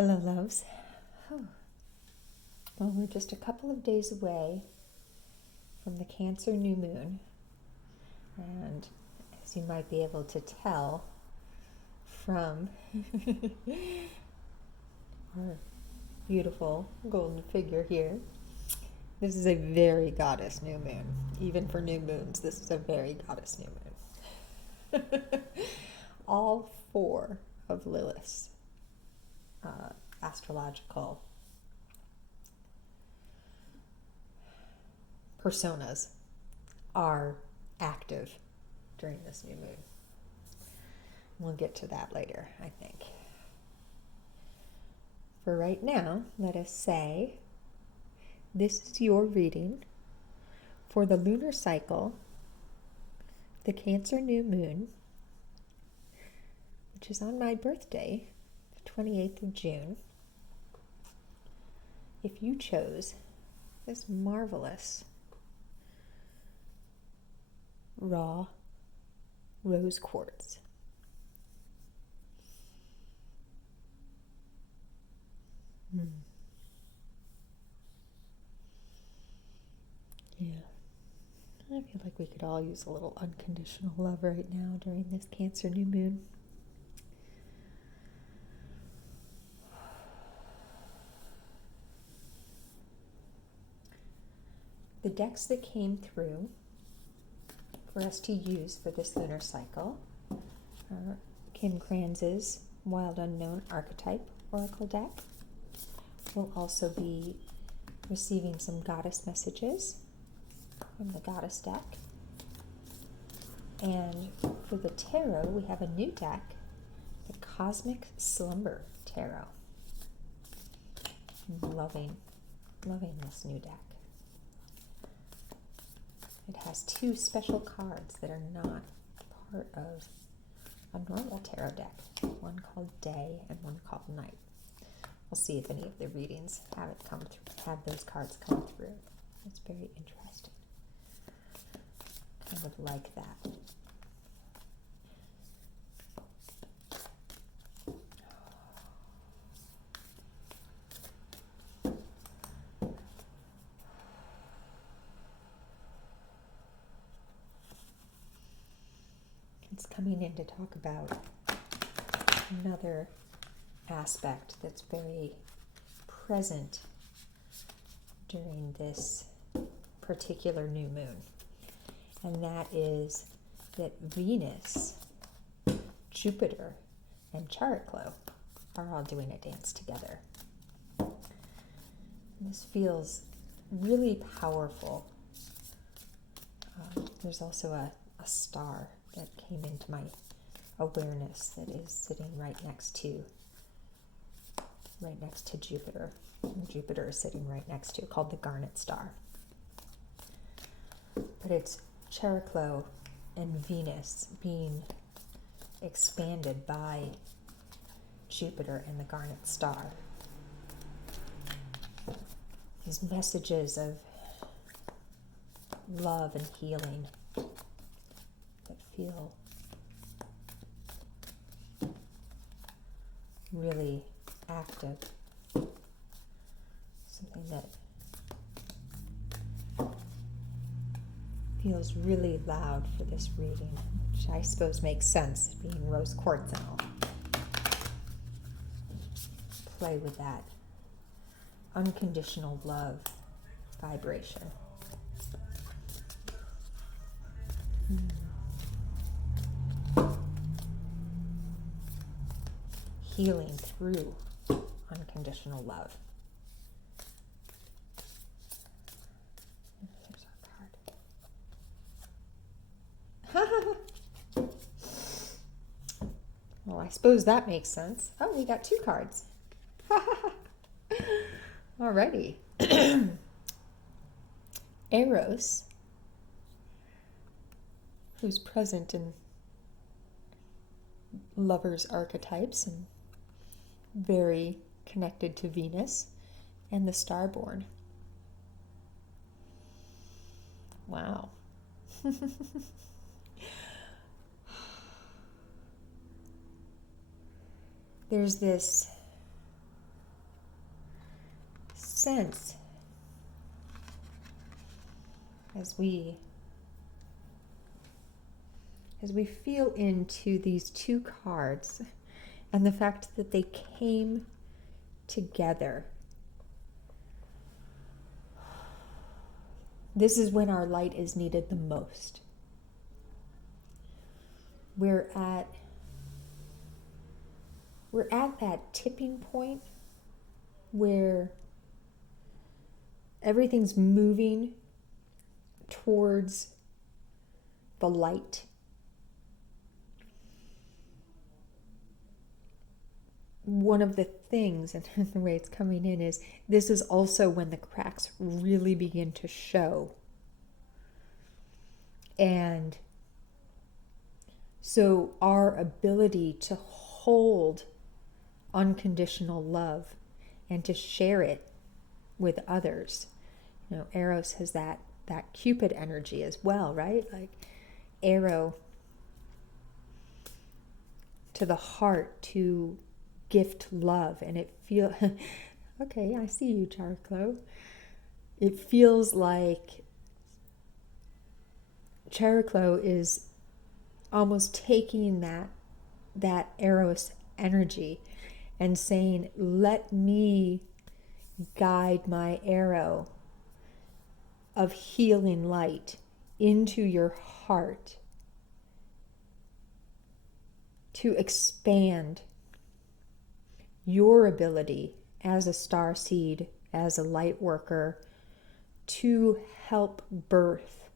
Hello, loves. Oh. Well, we're just a couple of days away from the Cancer new moon, and as you might be able to tell from our beautiful golden figure here, this is a very goddess new moon. Even for new moons, this is a very goddess new moon. All four of Lilith's astrological personas are active during this new moon. We'll get to that later, I think. For right now, let us say this is your reading for the lunar cycle, the Cancer new moon, which is on my birthday, the 28th of June. If you chose this marvelous Raw Rose Quartz. Yeah. I feel like we could all use a little unconditional love right now during this Cancer new moon. The decks that came through for us to use for this lunar cycle are Kim Kranz's Wild Unknown Archetype Oracle deck. We'll also be receiving some goddess messages from the goddess deck. And for the tarot, we have a new deck, the Cosmic Slumber Tarot. I'm loving this new deck. It has two special cards that are not part of a normal tarot deck, one called Day and one called Night. We'll see if any of the readings have those cards come through. It's very interesting. Kind of like that. It's coming in to talk about another aspect that's very present during this particular new moon, and that is that Venus, Jupiter, and Chariklo are all doing a dance together. And this feels really powerful. There's also a star that came into my awareness that is sitting right next to Jupiter. And Jupiter is sitting right next to it, called the Garnet Star. But it's Chariklo and Venus being expanded by Jupiter and the Garnet Star. These messages of love and healing that feel really active. Something that feels really loud for this reading, which I suppose makes sense, being rose quartz and all. Play with that unconditional love vibration. Healing through unconditional love. There's our card. Well, I suppose that makes sense. Oh, we got two cards. Alrighty. Eros, who's present in lovers' archetypes and very connected to Venus and the Starborn. Wow. There's this sense as we feel into these two cards and the fact that they came together. This is when our light is needed the most. We're at that tipping point where everything's moving towards the light. One of the things, and the way it's coming in, is this is also when the cracks really begin to show. And so our ability to hold unconditional love and to share it with others. Eros has that Cupid energy as well, right? Like arrow to the heart to gift love, and it feels okay, I see you, Chariclo. It feels like Chariclo is almost taking that Eros energy and saying, let me guide my arrow of healing light into your heart to expand your ability as a starseed, as a light worker, to help birth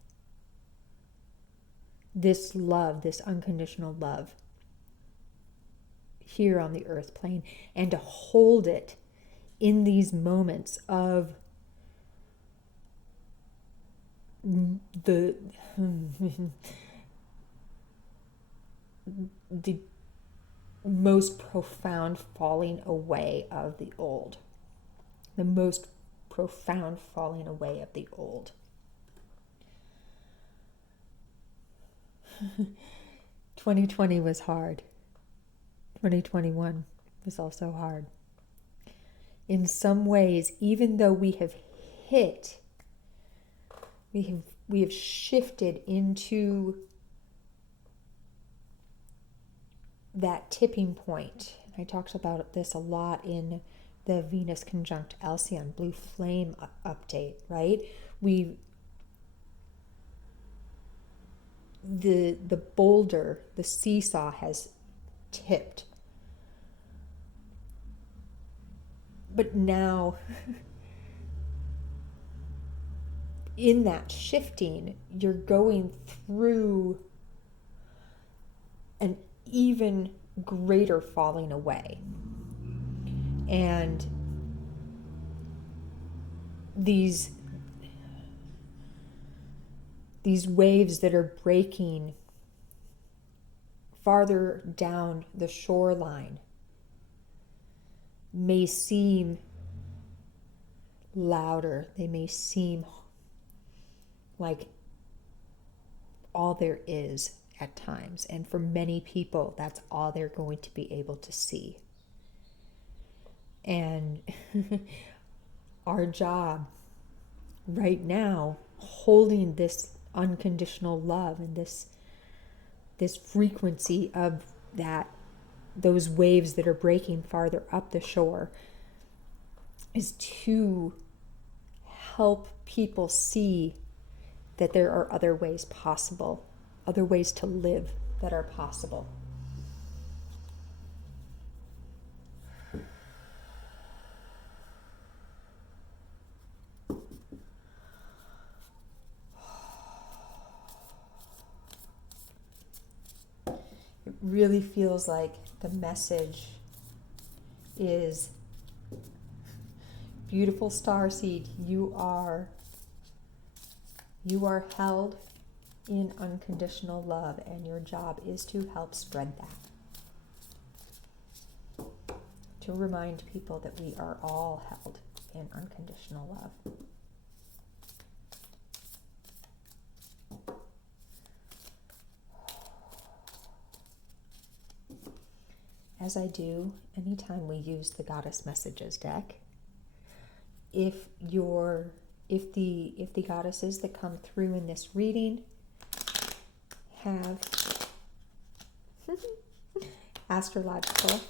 this love, this unconditional love here on the earth plane, and to hold it in these moments of the most profound falling away of the old. The most profound falling away of the old. 2020 was hard. 2021 was also hard. In some ways, even though we have shifted into that tipping point. I talked about this a lot in the Venus conjunct Alcyon blue flame update, right? The boulder, the seesaw has tipped. But now, in that shifting, you're going through an even greater falling away. And these waves that are breaking farther down the shoreline may seem louder. They may seem like all there is at times. And for many people, that's all they're going to be able to see. And our job right now, holding this unconditional love and this frequency of those waves that are breaking farther up the shore, is to help people see that there are other ways possible, other ways to live that are possible. It really feels like the message is, beautiful starseed, you are held in unconditional love, and your job is to help spread that. To remind people that we are all held in unconditional love. As I do anytime we use the Goddess Messages deck, if the goddesses that come through in this reading have astrological,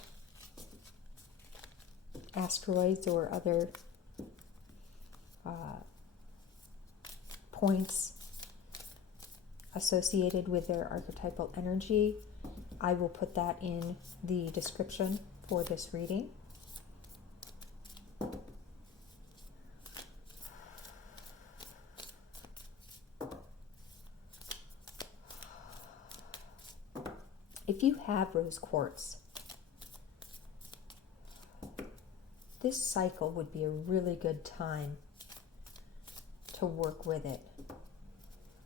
asteroids or other points associated with their archetypal energy, I will put that in the description for this reading. If you have rose quartz, this cycle would be a really good time to work with it.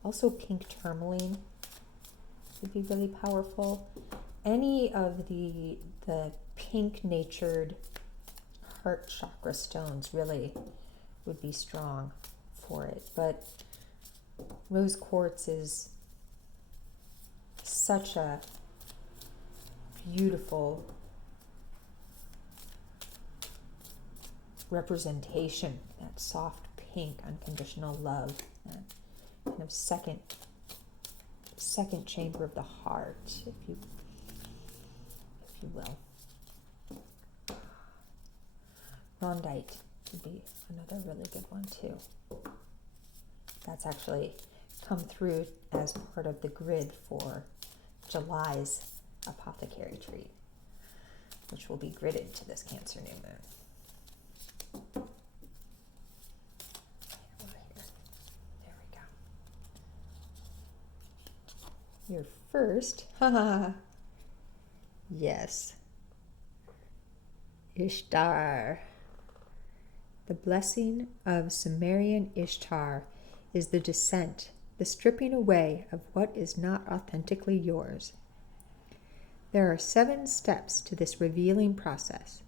Also, pink tourmaline would be really powerful. Any of the pink-natured heart chakra stones really would be strong for it. But rose quartz is such a beautiful representation, that soft pink, unconditional love, that kind of second chamber of the heart, if you will. Rondite would be another really good one too. That's actually come through as part of the grid for July's apothecary tree, which will be gridded to this Cancer new moon. Over here. There we go. Your first, yes, Ishtar. The blessing of Sumerian Ishtar is the descent, the stripping away of what is not authentically yours. There are 7 steps to this revealing process,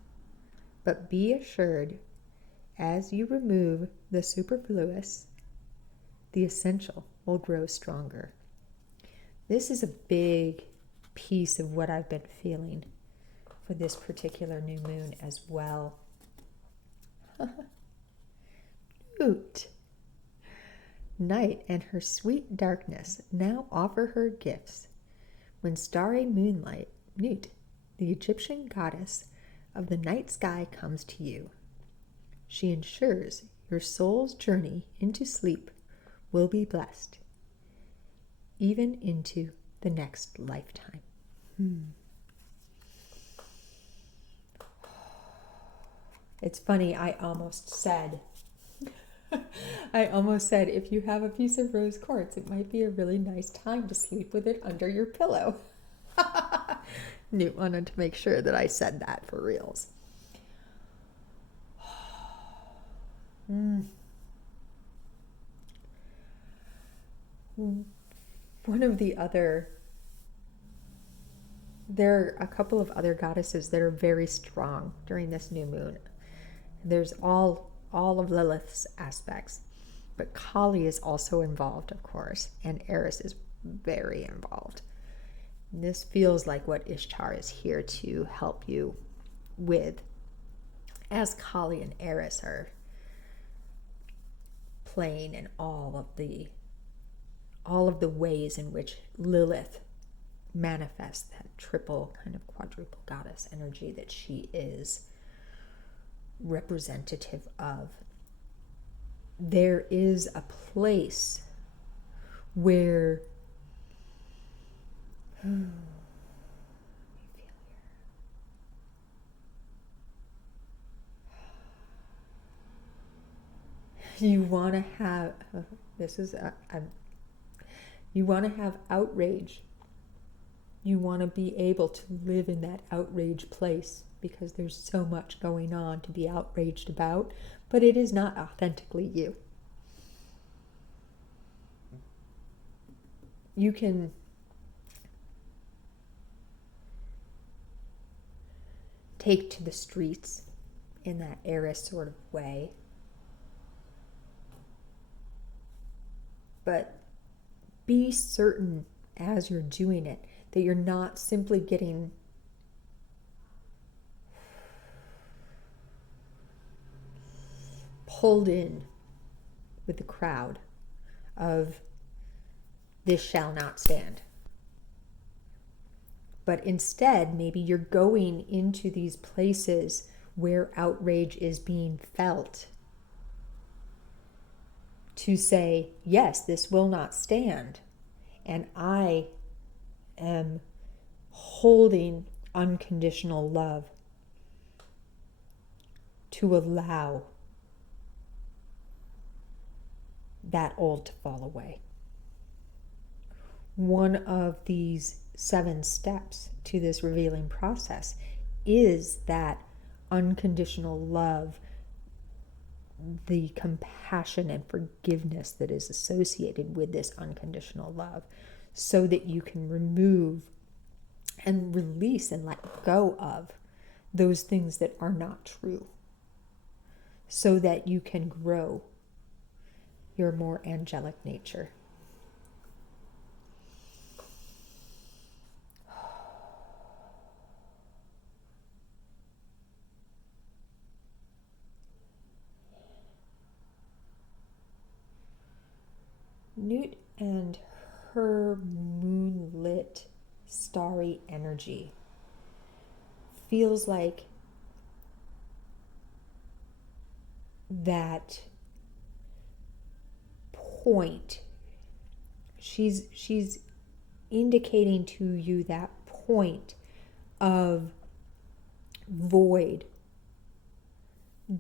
but be assured, as you remove the superfluous, the essential will grow stronger. This is a big piece of what I've been feeling for this particular new moon as well. Newt. Night and her sweet darkness now offer her gifts. When starry moonlight, Newt, the Egyptian goddess of the night sky, comes to you. She ensures your soul's journey into sleep will be blessed, even into the next lifetime. It's funny, I almost said, if you have a piece of rose quartz, it might be a really nice time to sleep with it under your pillow. Newt wanted to make sure that I said that for reals. One of the other, there are a couple of other goddesses that are very strong during this new moon. There's all of Lilith's aspects, but Kali is also involved, of course, and Eris is very involved. This feels like what Ishtar is here to help you with, as Kali and Eris are playing in all of the ways in which Lilith manifests that triple kind of quadruple goddess energy that she is representative of. There is a place where you want to have you want to have outrage. You want to be able to live in that outrage place because there's so much going on to be outraged about, but it is not authentically you. You can take to the streets in that Eris sort of way, but be certain as you're doing it that you're not simply getting pulled in with the crowd of this shall not stand. But instead, maybe you're going into these places where outrage is being felt to say, yes, this will not stand. And I am holding unconditional love to allow that old to fall away. One of these 7 steps to this revealing process is that unconditional love, the compassion and forgiveness that is associated with this unconditional love, so that you can remove and release and let go of those things that are not true, so that you can grow your more angelic nature. Newt and her moonlit, starry energy feels like that point. She's indicating to you that point of void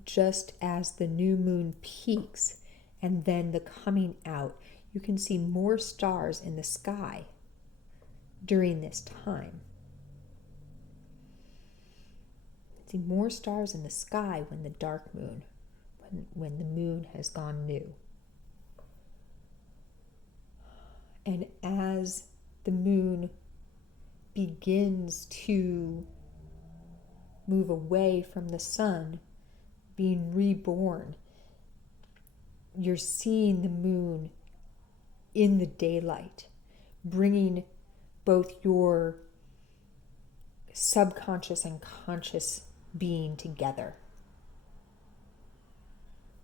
just as the new moon peaks and then the coming out. You can see more stars in the sky during this time. See more stars in the sky when the dark moon, when the moon has gone new. And as the moon begins to move away from the sun, being reborn, you're seeing the moon in the daylight, bringing both your subconscious and conscious being together.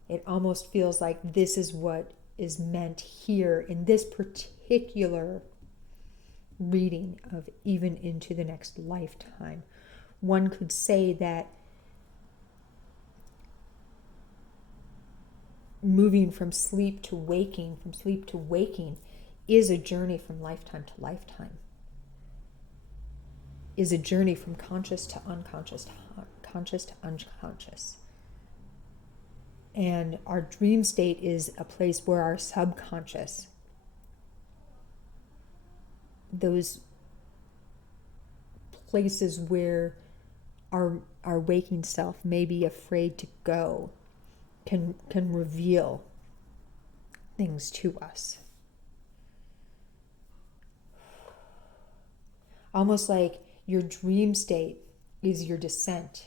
It almost feels like this is what is meant here in this particular reading of even into the next lifetime. One could say that moving from sleep to waking is a journey from lifetime to lifetime, is a journey from conscious to unconscious, conscious to unconscious. And our dream state is a place where our subconscious, those places where our waking self may be afraid to go, can reveal things to us. Almost like your dream state is your descent.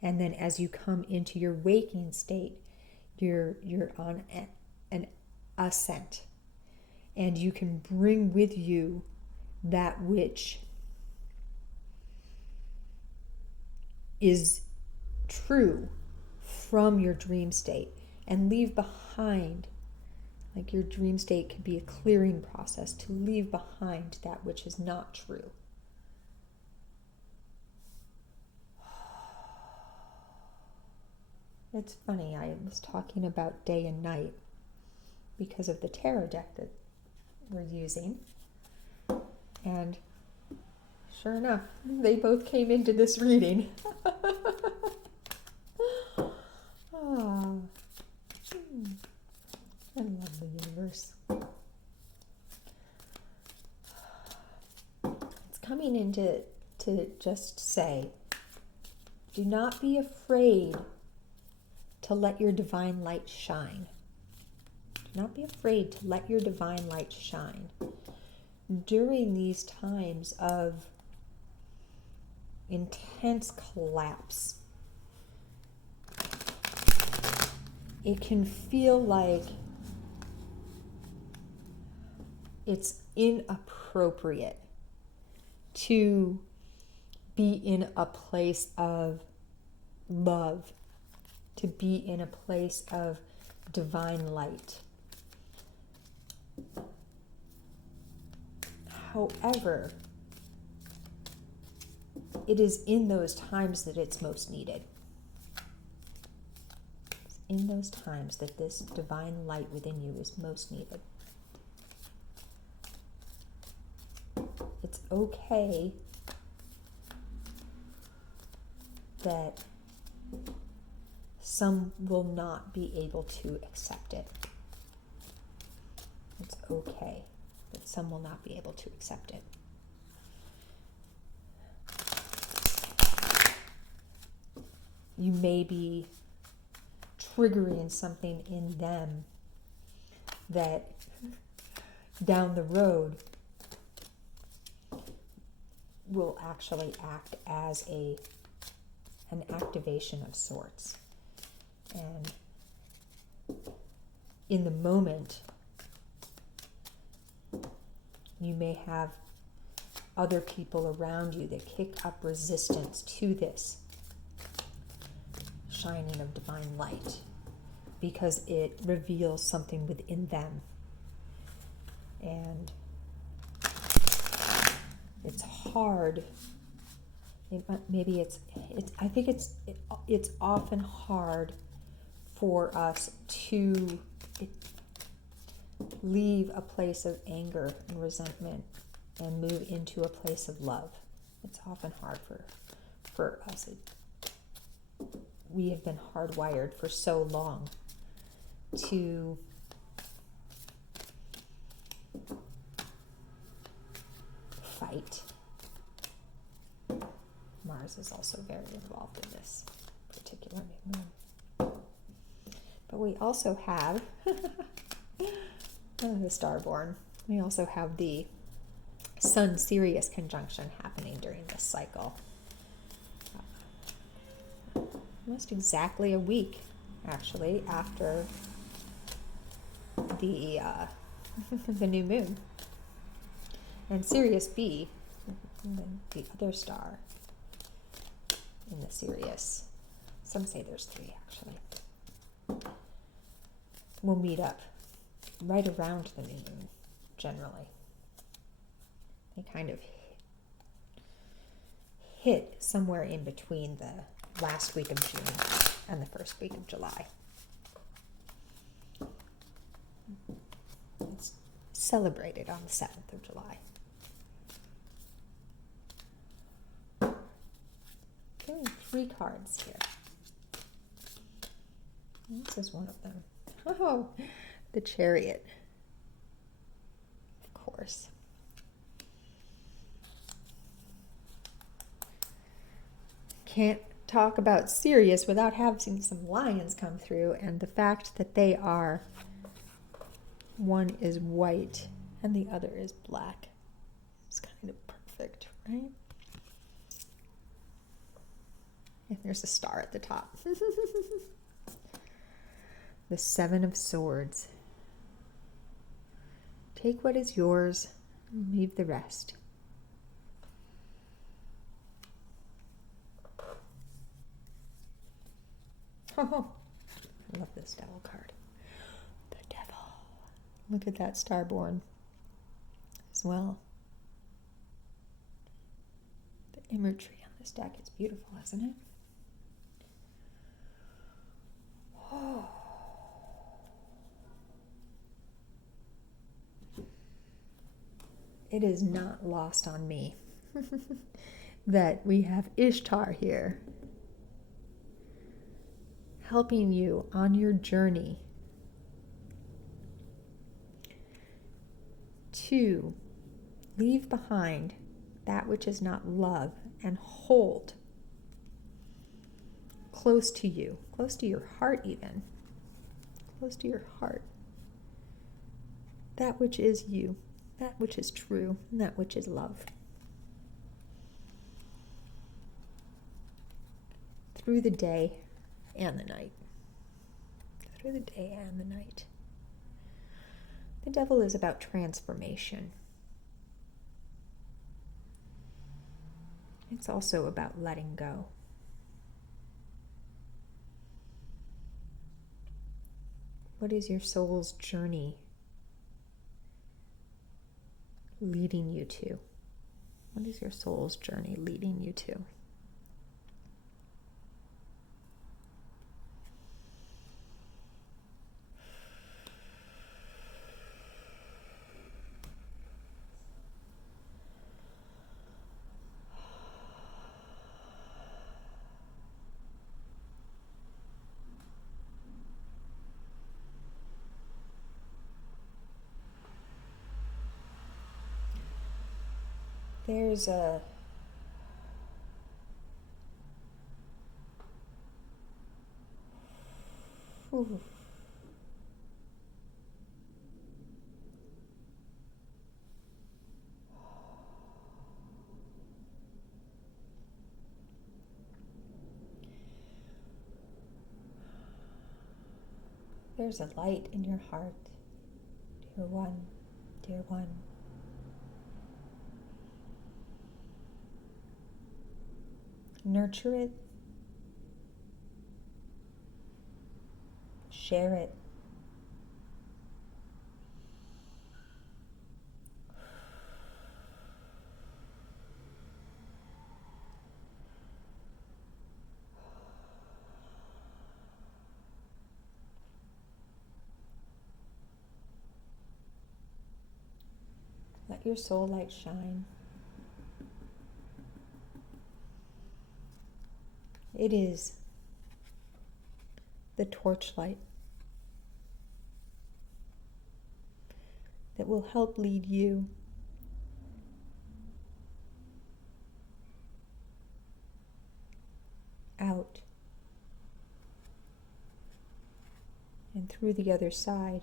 And then as you come into your waking state, you're on an ascent. And you can bring with you that which is true from your dream state and leave behind, like your dream state could be a clearing process to leave behind that which is not true. It's funny, I was talking about day and night because of the tarot deck that we're using, and sure enough, they both came into this reading. Oh, I love the universe. It's coming in to just say, do not be afraid to let your divine light shine. Do not be afraid to let your divine light shine. During these times of intense collapse, it can feel like it's inappropriate to be in a place of love, to be in a place of divine light. However, it is in those times that it's most needed. It's in those times that this divine light within you is most needed. It's okay that some will not be able to accept it. It's okay that some will not be able to accept it. You may be triggering something in them that down the road will actually act as an activation of sorts. And in the moment, you may have other people around you that kick up resistance to this shining of divine light because it reveals something within them. And it's hard. I think it's often hard for us to leave a place of anger and resentment and move into a place of love. It's often hard for us. We have been hardwired for so long to fight. Mars is also very involved in this particular new moon. But we also have the Starborn. We also have the Sun Sirius conjunction happening during this cycle. Almost exactly a week, actually, after the the new moon. And Sirius B, the other star in the Sirius, some say there's 3 actually, will meet up right around the new moon, generally. They kind of hit somewhere in between the last week of June and the first week of July. It's celebrated on the 7th of July. Okay, 3 cards here. This is one of them. Oh, the Chariot. Of course. Can't talk about Sirius without having some lions come through, and the fact that they are, one is white and the other is black. It's kind of perfect, right? And there's a star at the top. The 7 of Swords. Take what is yours and leave the rest. Oh, I love this Devil card. The Devil. Look at that Starborn as well. The imagery on this deck is beautiful, isn't it? Oh. It is not lost on me that we have Ishtar here, helping you on your journey to leave behind that which is not love and hold close to you, close to your heart even, close to your heart, that which is you, that which is true, and that which is love. Through the day and the night. Through the day and the night. The Devil is about transformation. It's also about letting go. What is your soul's journey leading you to? What is your soul's journey leading you to? There's a Ooh. There's a light in your heart, dear one, dear one. Nurture it. Share it. Let your soul light shine. It is the torchlight that will help lead you out and through the other side.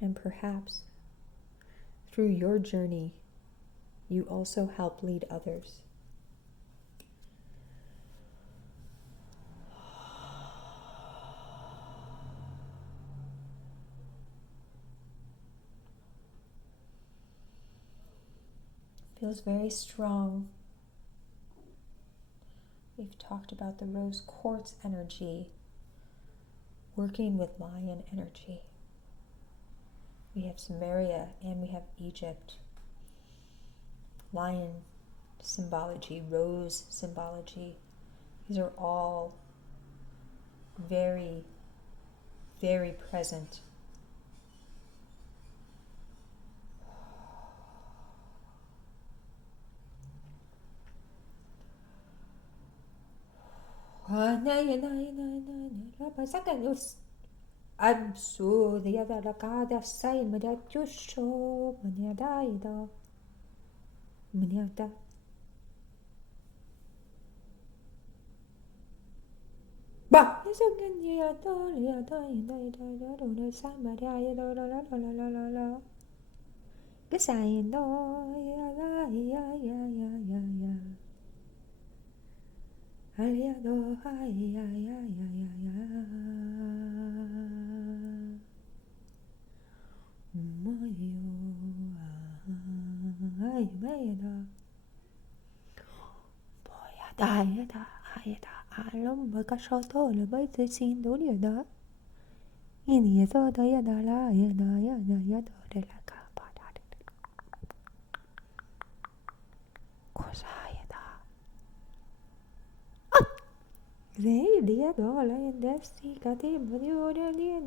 And perhaps through your journey, you also help lead others. Feels very strong. We've talked about the rose quartz energy working with lion energy. We have Samaria and we have Egypt. Lion symbology, rose symbology. These are all very, very present. I'm so the other God say that you show Maniada Maniata. Bah, is a Ganya Dolia Dina Samaria la Gasain ya Aliado alum bakashoto le baiti sin doliada ini so da ya da la ya da ya da ya da de la capa da cosa ya da Zey dia do la ya desti kati badio da ne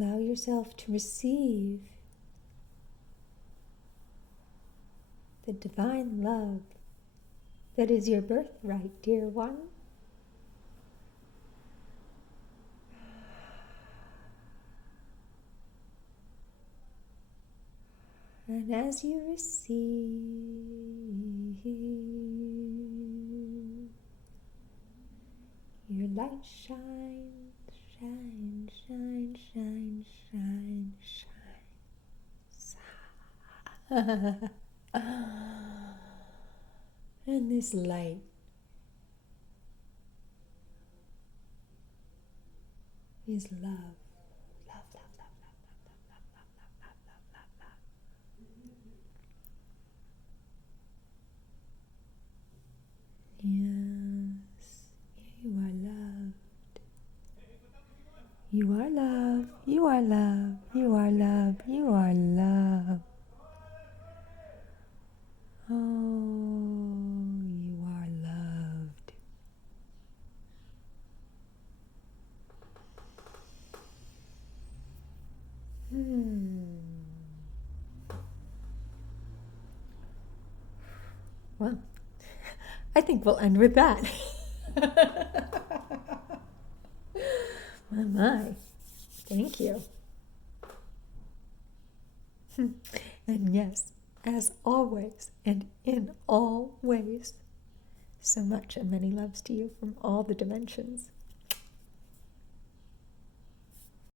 Allow yourself to receive the divine love that is your birthright, dear one. And as you receive, your light shines, shine, shine, shine, shine, shine. And this light is love. Love, love, love, love, love, love, love, love, love, love, love, love. Yes, you are loved. You are love. You are love. You are love. You are love. Oh, you are loved. Well, I think we'll end with that. My. Thank you. And yes, as always, and in all ways, so much and many loves to you from all the dimensions.